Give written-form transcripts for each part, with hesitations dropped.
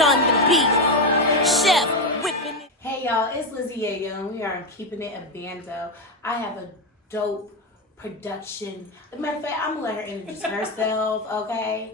on the beat. Chef whipping it. Hey y'all, it's Lizzie Yayo and we are on Keepin It at Bando. I have a dope production. As a matter of fact, I'm gonna let her introduce herself, okay?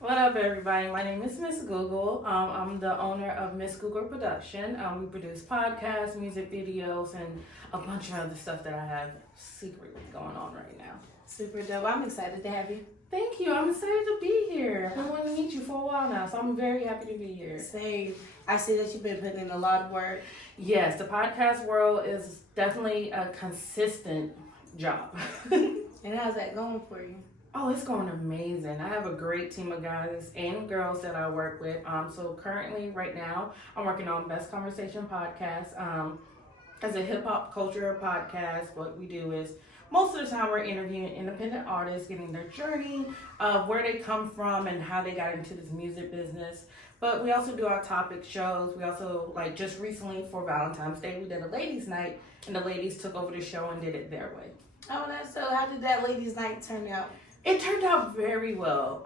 What up, everybody? My name is Miss Google. I'm the owner of Miss Google Production. We produce podcasts, music videos, and a bunch of other stuff that I have secretly going on right now. Super dope. I'm excited to have you. Thank you. I'm excited to be here. I've been wanting to meet you for a while now, so I'm very happy to be here. Same. I see that you've been putting in a lot of work. Yes, the podcast world is definitely a consistent job. And how's that going for you? Oh, it's going amazing. I have a great team of guys and girls that I work with. So currently, right now, I'm working on Best Conversation podcast. As a hip hop culture podcast, what we do is most of the time we're interviewing independent artists, getting their journey of where they come from and how they got into this music business. But we also do our topic shows. We also, like just recently for Valentine's Day, we did a ladies' night, and the ladies took over the show and did it their way. Oh, that's so. How did that ladies' night turn out? It turned out very well.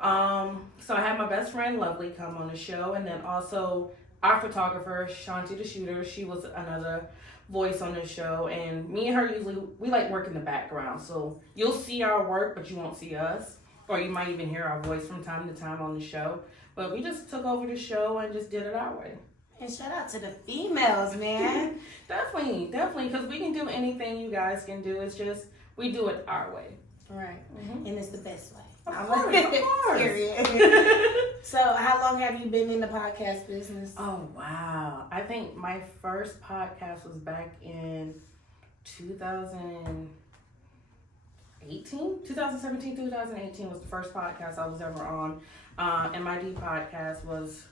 So I had my best friend Lovely come on the show, and then also our photographer Shanti the Shooter. She was another voice on the show, and me and her usually we like work in the background. So you'll see our work, but you won't see us, or you might even hear our voice from time to time on the show. But we just took over the show and just did it our way. And shout out to the females, man. Definitely, because we can do anything you guys can do. It's just we do it our way. Right. Mm-hmm. And it's the best way. Of course. Period. So, how long have you been in the podcast business? Oh, wow. I think my first podcast was back in 2017, 2018 was the first podcast I was ever on. MID podcast was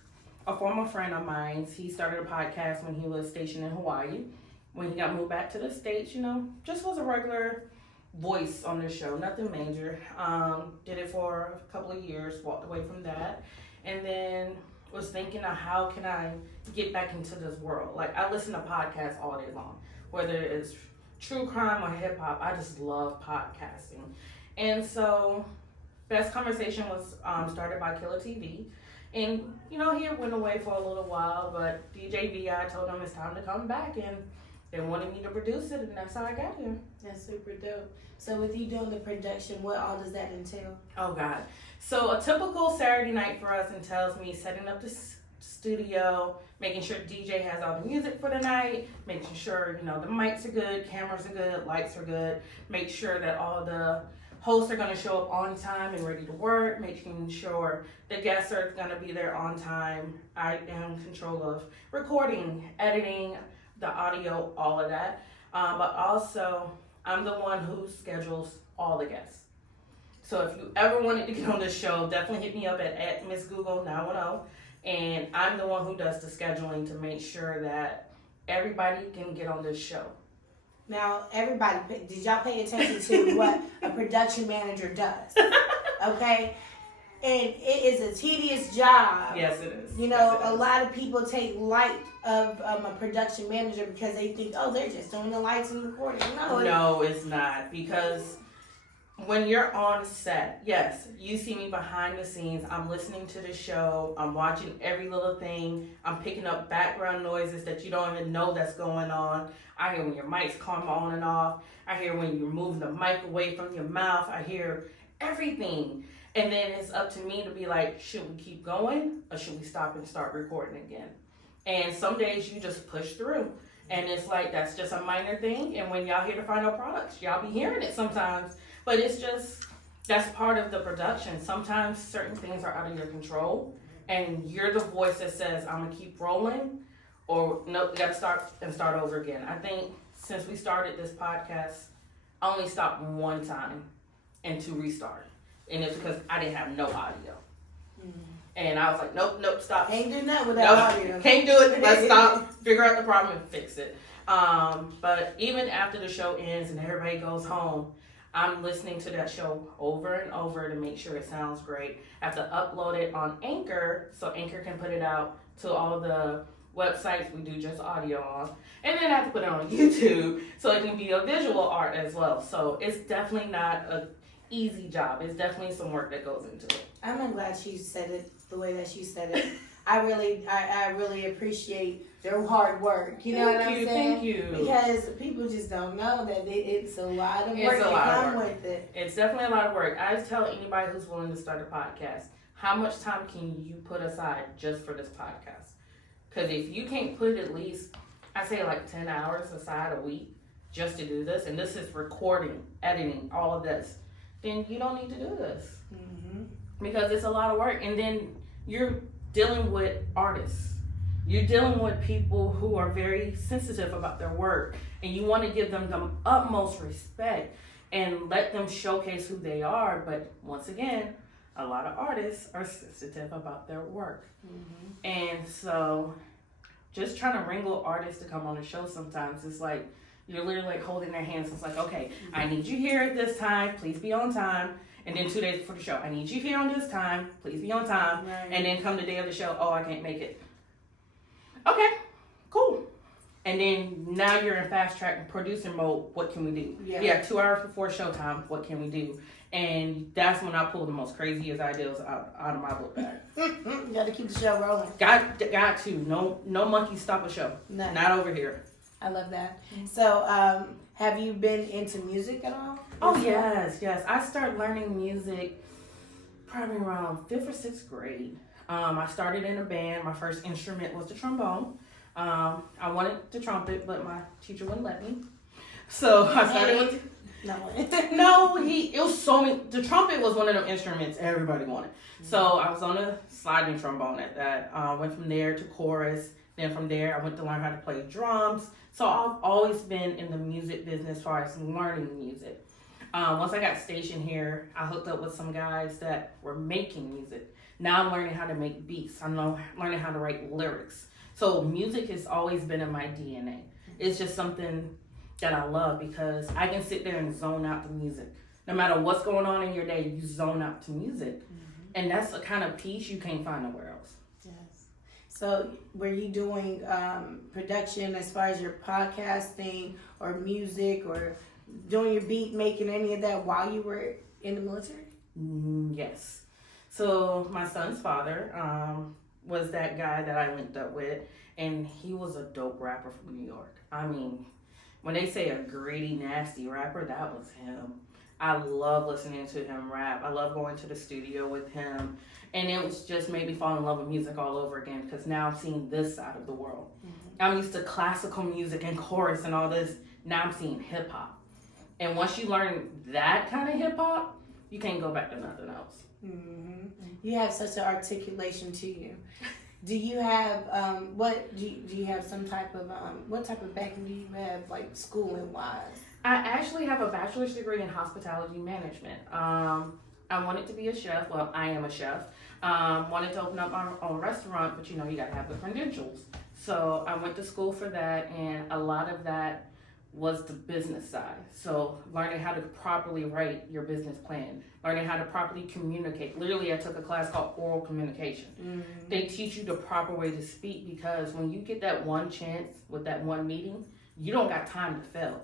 a former friend of mine. He started a podcast when he was stationed in Hawaii. When he got moved back to the States, just was a regular voice on the show, nothing major. Did it for a couple of years, walked away from that, and then was thinking of how can I get back into this world. Like, I listen to podcasts all day long, whether it's true crime or hip hop. I just love podcasting. And so Best Conversation was started by Killer TV. And, he went away for a little while, but DJ VI told him it's time to come back, and they wanted me to produce it, and that's how I got here. That's super dope. So with you doing the production, what all does that entail? Oh, God. So a typical Saturday night for us entails me setting up the studio, making sure DJ has all the music for the night, making sure, the mics are good, cameras are good, lights are good, make sure that all the hosts are going to show up on time and ready to work, making sure the guests are going to be there on time. I am in control of recording, editing, the audio, all of that. But also, I'm the one who schedules all the guests. So if you ever wanted to get on this show, definitely hit me up at Miss Google 910. And I'm the one who does the scheduling to make sure that everybody can get on this show. Now, everybody, did y'all pay attention to what a production manager does? Okay? And it is a tedious job. Yes, it is. A lot of people take light of a production manager because they think, oh, they're just doing the lights and recording. No, it's not. Because when you're on set, yes, you see me behind the scenes. I'm listening to the show. I'm watching every little thing. I'm picking up background noises that you don't even know that's going on. I hear when your mics come on and off. I hear when you're moving the mic away from your mouth. I hear everything. And then it's up to me to be like, should we keep going or should we stop and start recording again? And some days you just push through. And it's like, that's just a minor thing. And when y'all hear the final products, y'all be hearing it sometimes. But it's just, that's part of the production. Sometimes certain things are out of your control. And you're the voice that says, I'm going to keep rolling. Or, nope, we got to start over again. I think since we started this podcast, I only stopped one time and to restart. And it's because I didn't have no audio. Mm-hmm. And I was like, nope, stop. Can't do nothing without audio. Can't do it. Let's stop, figure out the problem, and fix it. But even after the show ends and everybody goes home, I'm listening to that show over and over to make sure it sounds great. I have to upload it on Anchor so Anchor can put it out to all the websites we do just audio on. And then I have to put it on YouTube so it can be a visual art as well. So it's definitely not a easy job. It's definitely some work that goes into it. I'm glad she said it the way that she said it. I really appreciate their hard work. You know what I'm saying? Thank you. Because people just don't know that it's a lot of work It's a lot to of come work. with it. It's definitely a lot of work. I tell anybody who's willing to start a podcast, how much time can you put aside just for this podcast? Because if you can't put at least, I say like 10 hours aside a week just to do this, and this is recording, editing, all of this, then you don't need to do this. Mm-hmm. Because it's a lot of work. And then you're dealing with artists. You're dealing with people who are very sensitive about their work, and you want to give them the utmost respect and let them showcase who they are. But once again, a lot of artists are sensitive about their work. Mm-hmm. And so just trying to wrangle artists to come on the show sometimes, it's like you're literally like holding their hands. It's like, okay, I need you here at this time. Please be on time. And then 2 days before the show, I need you here on this time. Please be on time. Right. And then come the day of the show, oh, I can't make it. Okay, cool. And then now you're in fast track producing mode. What can we do? Yeah. 2 hours before showtime. What can we do? And that's when I pull the most craziest ideas out of my book bag. You got to keep the show rolling. Got to. No monkeys stop a show. None. Not over here. I love that. So, have you been into music at all? Oh, yes. I started learning music probably around 5th or 6th grade. I started in a band. My first instrument was the trombone. I wanted the trumpet, but my teacher wouldn't let me. So I started with... No, it was so many... The trumpet was one of them instruments everybody wanted. So I was on a sliding trombone at that. Went from there to chorus. Then from there, I went to learn how to play drums. So I've always been in the music business as far as learning music. Once I got stationed here, I hooked up with some guys that were making music. Now I'm learning how to make beats. I'm learning how to write lyrics. So music has always been in my DNA. It's just something that I love because I can sit there and zone out to music. No matter what's going on in your day, you zone out to music. Mm-hmm. And that's a kind of peace you can't find nowhere else. Yes. So were you doing production as far as your podcasting or music or doing your beat making, any of that while you were in the military? Yes. So my son's father was that guy that I linked up with, and he was a dope rapper from New York. I mean, when they say a gritty, nasty rapper, that was him. I love listening to him rap. I love going to the studio with him. And it was just made me fall in love with music all over again because now I'm seeing this side of the world. Mm-hmm. I'm used to classical music and chorus and all this. Now I'm seeing hip hop. And once you learn that kind of hip hop, you can't go back to nothing else. Mm-hmm. You have such an articulation to you. Do you have do you have some type of what type of background do you have, like schooling wise? I actually have a bachelor's degree in hospitality management. I wanted to be a chef. Well, I am a chef. Wanted to open up my own restaurant, but you gotta have the credentials. So I went to school for that, and a lot of that was the business side. So learning how to properly write your business plan, learning how to properly communicate. Literally, I took a class called oral communication. Mm-hmm. They teach you the proper way to speak because when you get that one chance with that one meeting, you don't got time to fail.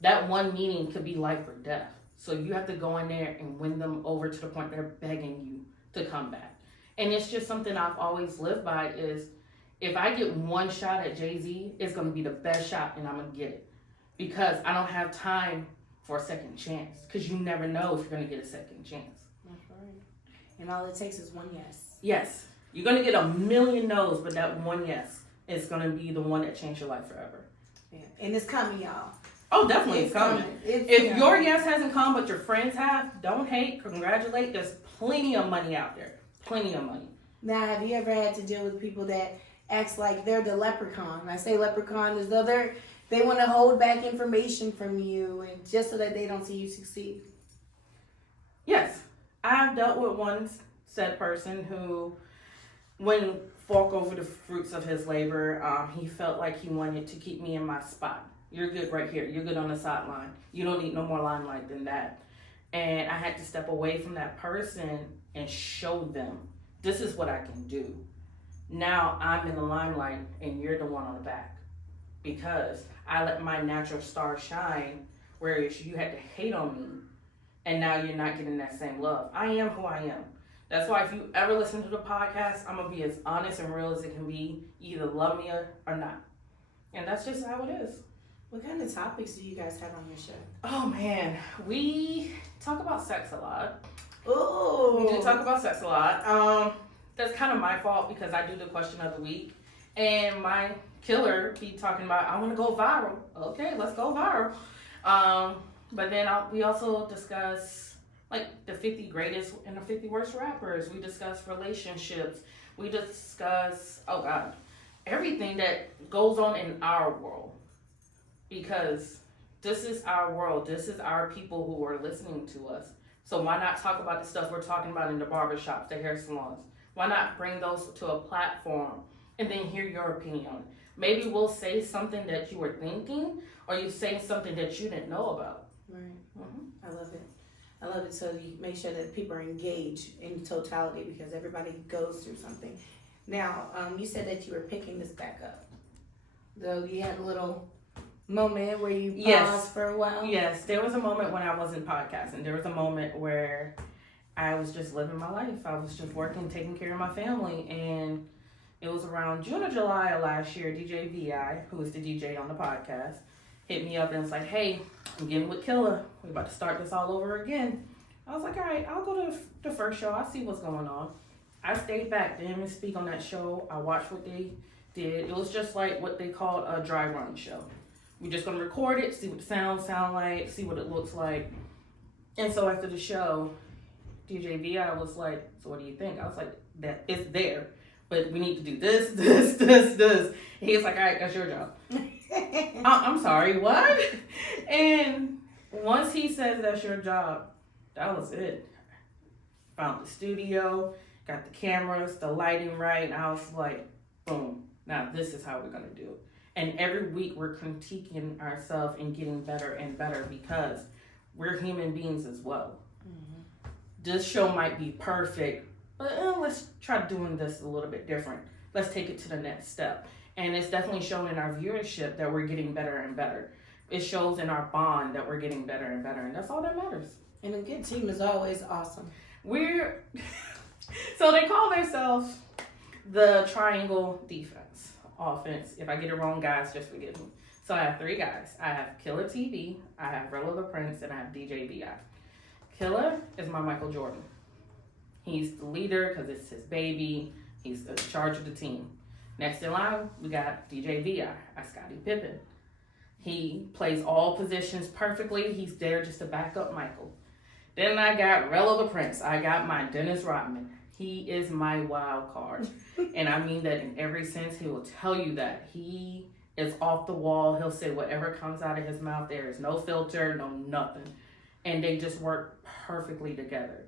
That one meeting could be life or death. So you have to go in there and win them over to the point they're begging you to come back. And it's just something I've always lived by is if I get one shot at Jay-Z, it's going to be the best shot and I'm going to get it. Because I don't have time for a second chance. Because you never know if you're going to get a second chance. That's right. And all it takes is one yes. Yes. You're going to get a million no's, but that one yes is going to be the one that changed your life forever. Yeah. And it's coming, y'all. Oh, definitely, it's coming. If your yes hasn't come, but your friends have, don't hate, congratulate. There's plenty of money out there. Plenty of money. Now, have you ever had to deal with people that act like they're the leprechaun? I say leprechaun as though they want to hold back information from you and just so that they don't see you succeed. Yes. I've dealt with one said person who, when fork over the fruits of his labor, he felt like he wanted to keep me in my spot. You're good right here. You're good on the sideline. You don't need no more limelight than that. And I had to step away from that person and show them, this is what I can do. Now I'm in the limelight and you're the one on the back. Because I let my natural star shine, whereas you had to hate on me. And now you're not getting that same love. I am who I am. That's why if you ever listen to the podcast, I'm going to be as honest and real as it can be. You either love me or not. And that's just how it is. What kind of topics do you guys have on your show? Oh, man. We talk about sex a lot. Ooh. We do talk about sex a lot. That's kind of my fault because I do the question of the week. And my killer be talking about, I want to go viral. Okay, let's go viral. But then we also discuss like the 50 greatest and the 50 worst rappers. We discuss relationships. We discuss, oh God, everything that goes on in our world. Because this is our world. This is our people who are listening to us. So why not talk about the stuff we're talking about in the barbershops, the hair salons? Why not bring those to a platform and then hear your opinion on it? Maybe we'll say something that you were thinking, or you say something that you didn't know about. Right. Mm-hmm. I love it. I love it. So you make sure that people are engaged in totality because everybody goes through something. Now, you said that you were picking this back up. Though you had a little moment where you paused for a while. Yes, there was a moment when I wasn't podcasting. There was a moment where I was just living my life. I was just working, taking care of my family, and it was around June or July of last year. DJ VI, who is the DJ on the podcast, hit me up and was like, "Hey, I'm getting with Killa. We're about to start this all over again." I was like, "All right, I'll go to the first show. I'll see what's going on." I stayed back, didn't even speak on that show. I watched what they did. It was just like what they called a dry run show. We're just gonna record it, see what the sounds sound like, see what it looks like. And so after the show, DJ VI was like, "So what do you think?" I was like, "That it's there, but we need to do this, this, this, this." And he was like, "All right, that's your job." I'm sorry, what? And once he says that's your job, that was it. Found the studio, got the cameras, the lighting right, and I was like, boom, now this is how we're gonna do it. And every week we're critiquing ourselves and getting better and better because we're human beings as well. Mm-hmm. This show might be perfect, but let's try doing this a little bit different. Let's take it to the next step. And it's definitely showing in our viewership that we're getting better and better. It shows in our bond that we're getting better and better, and that's all that matters. And a good team is always awesome. So they call themselves the triangle defense. Offense. If I get it wrong, guys, just forgive me. So I have 3 guys. I have Killer TV, I have Rella the Prince, and I have DJ VI. Killer is my Michael Jordan. He's the leader because it's his baby. He's in charge of the team. Next in line, we got DJ VI, Scottie Pippen. He plays all positions perfectly. He's there just to back up Michael. Then I got Rella the Prince. I got my Dennis Rodman. He is my wild card. And I mean that in every sense. He will tell you that. He is off the wall. He'll say whatever comes out of his mouth. There is no filter, no nothing. And they just work perfectly together.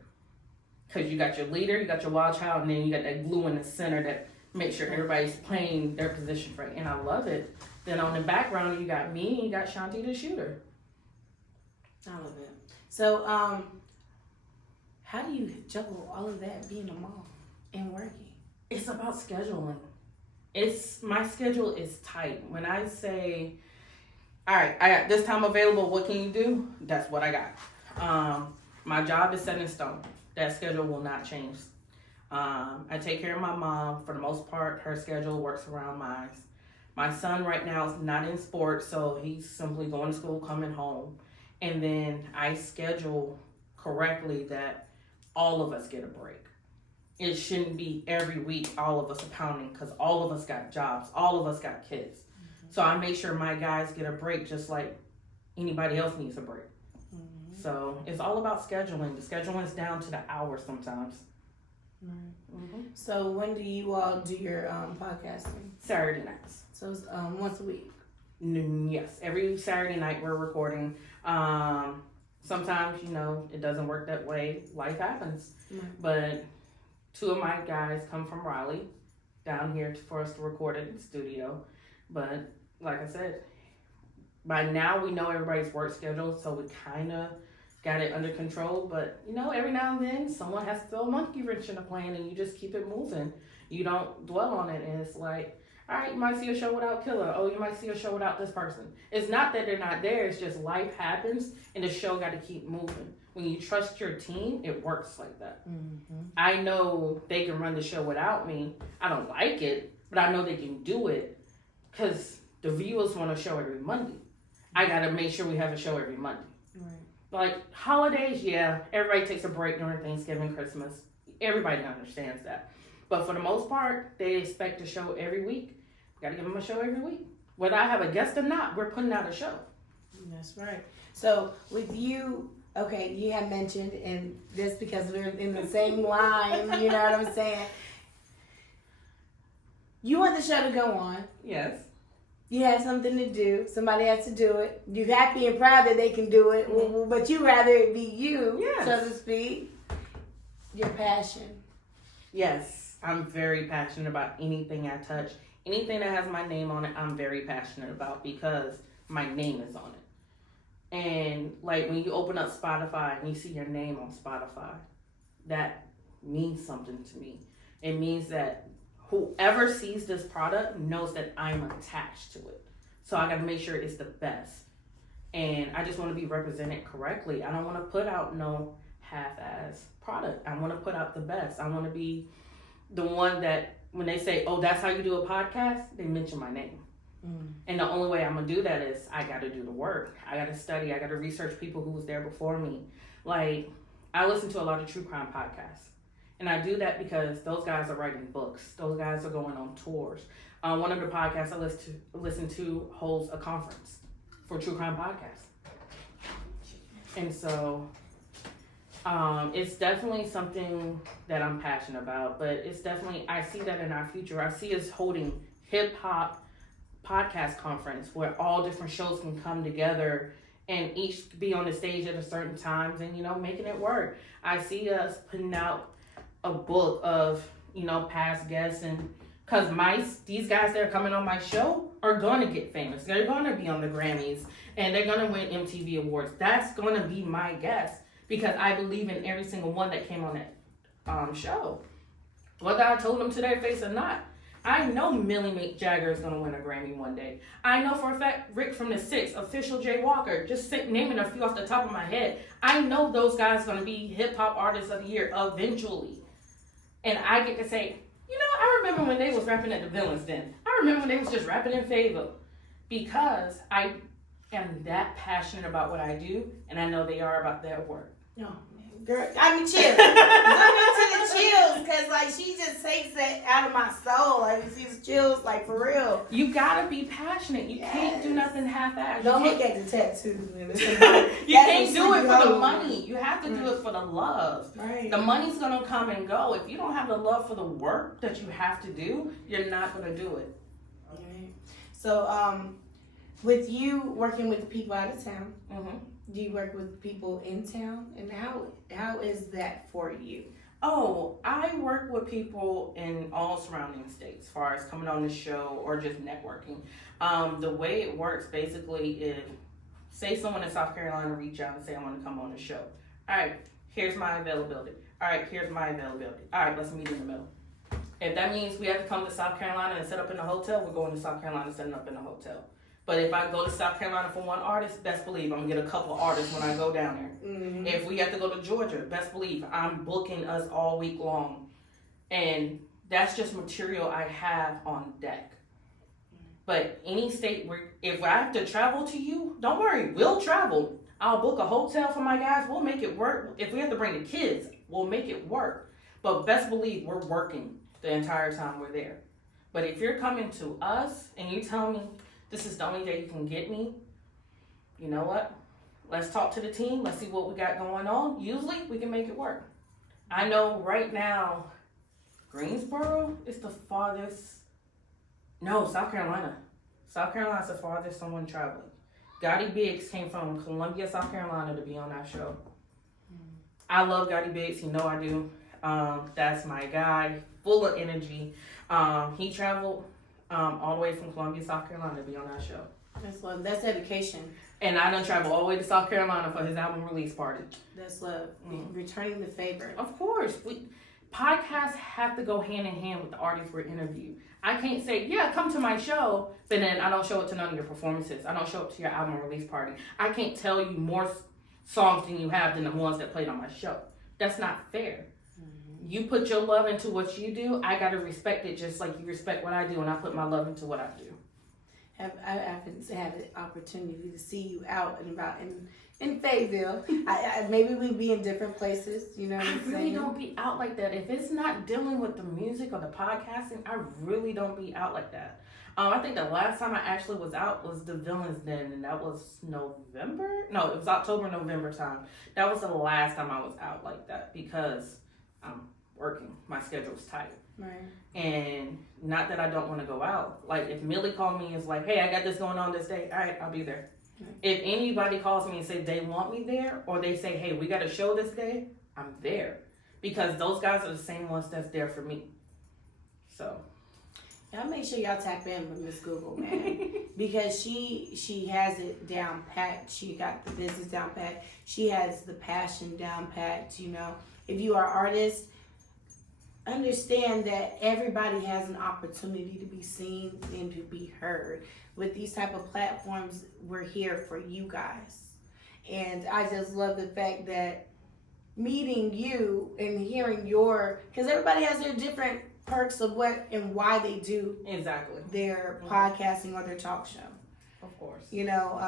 Because you got your leader, you got your wild child, and then you got that glue in the center that makes sure everybody's playing their position right. And I love it. Then on the background, you got me and you got Shanti the shooter. I love it. So, how do you juggle all of that, being a mom and working? It's about scheduling. My schedule is tight. When I say, all right, I got this time available, what can you do? That's what I got. My job is set in stone. That schedule will not change. I take care of my mom. For the most part, her schedule works around mine. My son right now is not in sports, so he's simply going to school, coming home. And then I schedule correctly that all of us get a break. It shouldn't be every week all of us are pounding because all of us got jobs, all of us got kids. Mm-hmm. So I make sure my guys get a break just like anybody else needs a break. Mm-hmm. So it's all about scheduling. The scheduling is down to the hour sometimes. Right. Mm-hmm. So when do you all do your podcasting? Saturday nights. So it's once a week? Yes, every Saturday night we're recording. Sometimes, it doesn't work that way. Life happens. Mm-hmm. But 2 of my guys come from Raleigh down here for us to record it in the studio. But like I said, by now we know everybody's work schedule, so we kind of got it under control. But, every now and then someone has to throw a monkey wrench in the plan and you just keep it moving. You don't dwell on it. And it's like, All right, you might see a show without Killer. Oh, you might see a show without this person. It's not that they're not there. It's just life happens, and the show got to keep moving. When you trust your team, it works like that. Mm-hmm. I know they can run the show without me. I don't like it, but I know they can do it because the viewers want a show every Monday. I got to make sure we have a show every Monday. Right. Like holidays, yeah, everybody takes a break during Thanksgiving, Christmas. Everybody understands that. But for the most part, they expect a show every week. We got to give them a show every week. Whether I have a guest or not, we're putting out a show. That's right. So with you, okay, you have mentioned, and this because we're in the same line, you know what I'm saying? You want the show to go on. Yes. You have something to do. Somebody has to do it. You're happy and proud that they can do it, mm-hmm. but you rather it be you, yes. so to speak. Your passion. Yes, I'm very passionate about anything I touch. Anything that has my name on it, I'm very passionate about because my name is on it. And like when you open up Spotify and you see your name on Spotify, that means something to me. It means that whoever sees this product knows that I'm attached to it. So I got to make sure it's the best. And I just want to be represented correctly. I don't want to put out no half-ass product. I want to put out the best. I want to be the one that when they say, oh, that's how you do a podcast, they mention my name. Mm. And the only way I'm going to do that is I got to do the work. I got to study. I got to research people who was there before me. Like, I listen to a lot of true crime podcasts. And I do that because those guys are writing books. Those guys are going on tours. One of the podcasts I listen to holds a conference for true crime podcasts. And so it's definitely something that I'm passionate about, but it's definitely, I see that in our future. I see us holding hip hop podcast conference where all different shows can come together and each be on the stage at a certain times and, you know, making it work. I see us putting out a book of, you know, past guests, and because these guys that are coming on my show are going to get famous. They're going to be on the Grammys and they're going to win MTV awards. That's going to be my guest because I believe in every single one that came on that show. Whether I told them to their face or not, I know Millie Mick Jagger is going to win a Grammy one day. I know for a fact Rick from the Six, Official Jay Walker, just naming a few off the top of my head. I know those guys are going to be hip hop artists of the year eventually. And I get to say, you know, I remember when they was rapping at the Villains Den. I remember when they was just rapping in Favor. Because I am that passionate about what I do, and I know they are about their work. No, man, girl, I mean, chills. Look into the chills, because, like, she just takes that out of my soul. Like, she's chills, like, for real. You gotta be passionate. You can't do nothing half-assed. Don't look at the tattoos. You can't do it for the money. You have to do it for the love. Right. The money's gonna come and go. If you don't have the love for the work that you have to do, you're not gonna do it. Right. So, with you working with people out of town, mm-hmm. do you work with people in town? And how is that for you? Oh, I work with people in all surrounding states, as far as coming on the show or just networking. The way it works basically is, say someone in South Carolina reach out and say, I want to come on the show. All right, here's my availability. All right, here's my availability. All right, let's meet in the middle. If that means we have to come to South Carolina and set up in a hotel, we're going to South Carolina and setting up in a hotel. But if I go to South Carolina for one artist, best believe I'm going to get a couple artists when I go down there. Mm-hmm. If we have to go to Georgia, best believe I'm booking us all week long. And that's just material I have on deck. But any state where, if I have to travel to you, don't worry, we'll travel. I'll book a hotel for my guys. We'll make it work. If we have to bring the kids, we'll make it work. But best believe we're working the entire time we're there. But if you're coming to us and you tell me, this is the only day you can get me, you know what? Let's talk to the team. Let's see what we got going on. Usually, we can make it work. I know right now, Greensboro is the farthest. No, South Carolina. South Carolina's the farthest someone traveling. Gotti Biggs came from Columbia, South Carolina to be on that show. I love Gotti Biggs. You know I do. That's my guy, full of energy. He traveled all the way from Columbia, South Carolina to be on that show. That's love. That's dedication. And I done traveled all the way to South Carolina for his album release party. That's love. Returning the favor. Of course. podcasts have to go hand in hand with the artists we're interviewing. I can't say, yeah, come to my show, but then I don't show up to none of your performances. I don't show up to your album release party. I can't tell you more songs than you have than the ones that played on my show. That's not fair. Mm-hmm. You put your love into what you do, I got to respect it just like you respect what I do, and I put my love into what I do. I haven't had the opportunity to see you out and about in Fayetteville. Maybe we'd be in different places, you know what I'm saying? I really don't be out like that. If it's not dealing with the music or the podcasting, I really don't be out like that. I think the last time I actually was out was the Villains Den, and that was November? No, it was October, November time. That was the last time I was out like that because I'm working. My schedule's tight. Right. And not that I don't want to go out. Like, if Millie called me and is like, hey, I got this going on this day, all right, I'll be there. Right. If anybody calls me and says they want me there, or they say, hey, we got a show this day, I'm there. Because those guys are the same ones that's there for me. So. Y'all make sure y'all tap in with Miss Google, man. Because she has it down packed. She got the business down packed. She has the passion down packed, you know. If you are artists, understand that everybody has an opportunity to be seen and to be heard. With these type of platforms, we're here for you guys. And I just love the fact that meeting you and hearing because everybody has their different perks of what and why they do exactly their podcasting or their talk show. Of course. You know,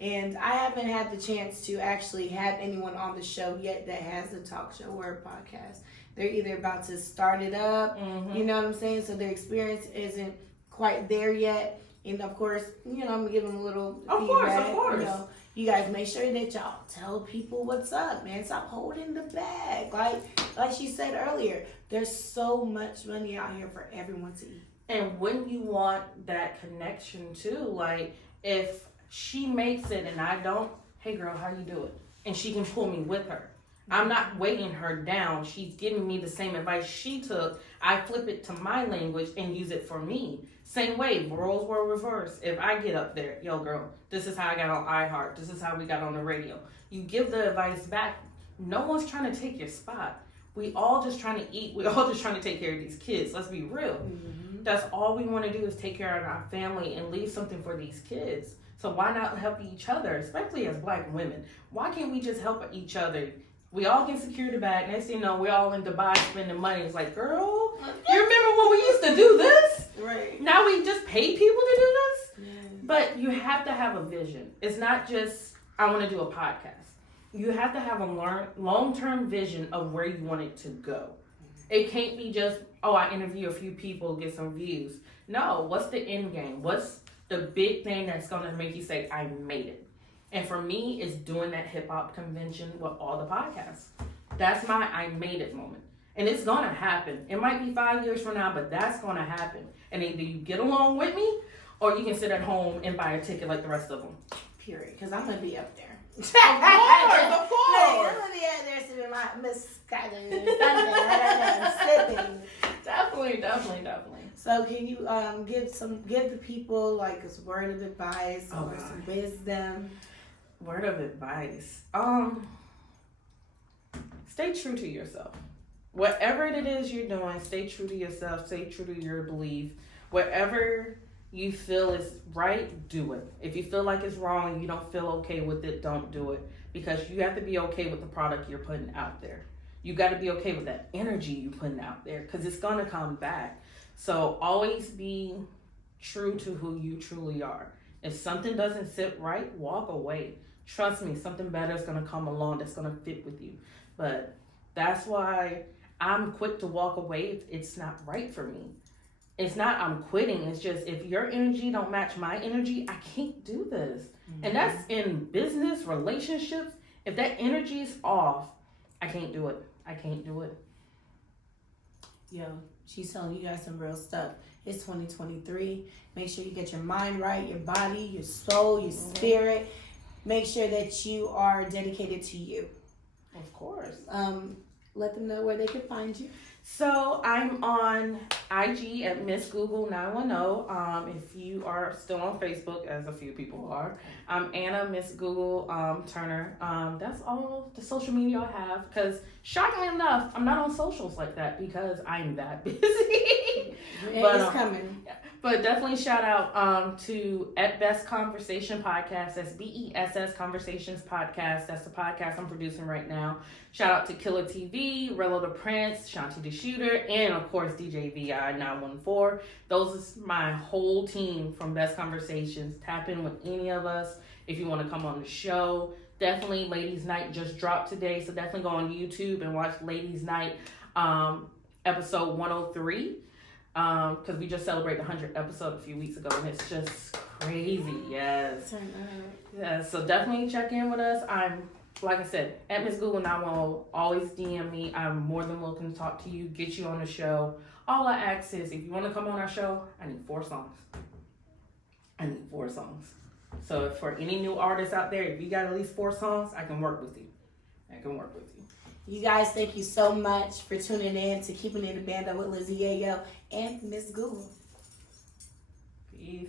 and I haven't had the chance to actually have anyone on the show yet that has a talk show or a podcast. They're either about to start it up, you know what I'm saying? So their experience isn't quite there yet. And of course, you know, I'm gonna give them a little feedback. Of course. You know, you guys make sure that y'all tell people what's up, man. Stop holding the bag. Like she said earlier, there's so much money out here for everyone to eat. And when you want that connection too, like if she makes it and I don't, hey girl, how you do it? And she can pull me with her. I'm not weighing her down. She's giving me the same advice she took. I flip it to my language and use it for me. Same way, roles were reversed. If I get up there, yo girl, this is how I got on iHeart. This is how we got on the radio. You give the advice back. No one's trying to take your spot. We all just trying to eat. We all just trying to take care of these kids. Let's be real. Mm-hmm. That's all we want to do is take care of our family and leave something for these kids. So why not help each other, especially as Black women? Why can't we just help each other? We all can secure the bag. Next thing you know, we're all in Dubai spending money. It's like, girl, you remember when we used to do this? Right. Now we just pay people to do this? Yes. But you have to have a vision. It's not just, I want to do a podcast. You have to have a long-term vision of where you want it to go. It can't be just, I interview a few people, get some views. No, what's the end game? What's the big thing that's going to make you say, I made it? And for me, it's doing that hip-hop convention with all the podcasts. That's my I made it moment. And it's going to happen. It might be 5 years from now, but that's going to happen. And either you get along with me, or you can sit at home and buy a ticket like the rest of them. Period. Because I'm going to be up there. Of course. I'm going to be out there sipping my Miss Skyler sipping. Definitely. So can you give the people like a word of advice or some wisdom? Word of advice. Stay true to yourself. Whatever it is you're doing, stay true to yourself. Stay true to your belief. Whatever you feel is right, do it. If you feel like it's wrong and you don't feel okay with it, don't do it. Because you have to be okay with the product you're putting out there. You got to be okay with that energy you're putting out there because it's going to come back. So always be true to who you truly are. If something doesn't sit right, walk away. Trust me, something better is going to come along that's going to fit with you. But that's why I'm quick to walk away if it's not right for me. It's not I'm quitting. It's just if your energy don't match my energy, I can't do this. Mm-hmm. And that's in business, relationships. If that energy is off, I can't do it. Yo, she's telling you guys some real stuff. It's 2023. Make sure you get your mind right, your body, your soul, your spirit. Make sure that you are dedicated to you. Of course. Let them know where they can find you. So I'm on IG at Miss Google 910. If you are still on Facebook, as a few people are, I'm Anna Miss Google Turner. That's all the social media I have. Because shockingly enough, I'm not on socials like that because I'm that busy. It's coming. But definitely shout out to At Best Conversation Podcast. That's BESS Conversations Podcast. That's the podcast I'm producing right now. Shout out to Killer TV, Rello the Prince, Shanti the Shooter, and of course DJ VI 914. Those is my whole team from Best Conversations. Tap in with any of us if you want to come on the show. Definitely Ladies Night just dropped today, so definitely go on YouTube and watch Ladies Night episode 103. Because we just celebrated the 100th episode a few weeks ago, and it's just crazy. Yes. So definitely check in with us. I'm, like I said, at Miss Google 910. Always DM me. I'm more than welcome to talk to you, get you on the show. All I ask is, if you want to come on our show, I need 4 songs. So for any new artists out there, if you got at least 4 songs, I can work with you. You guys, thank you so much for tuning in to Keeping It a Bando with Lizzie Yayo and Miss Google. Peace.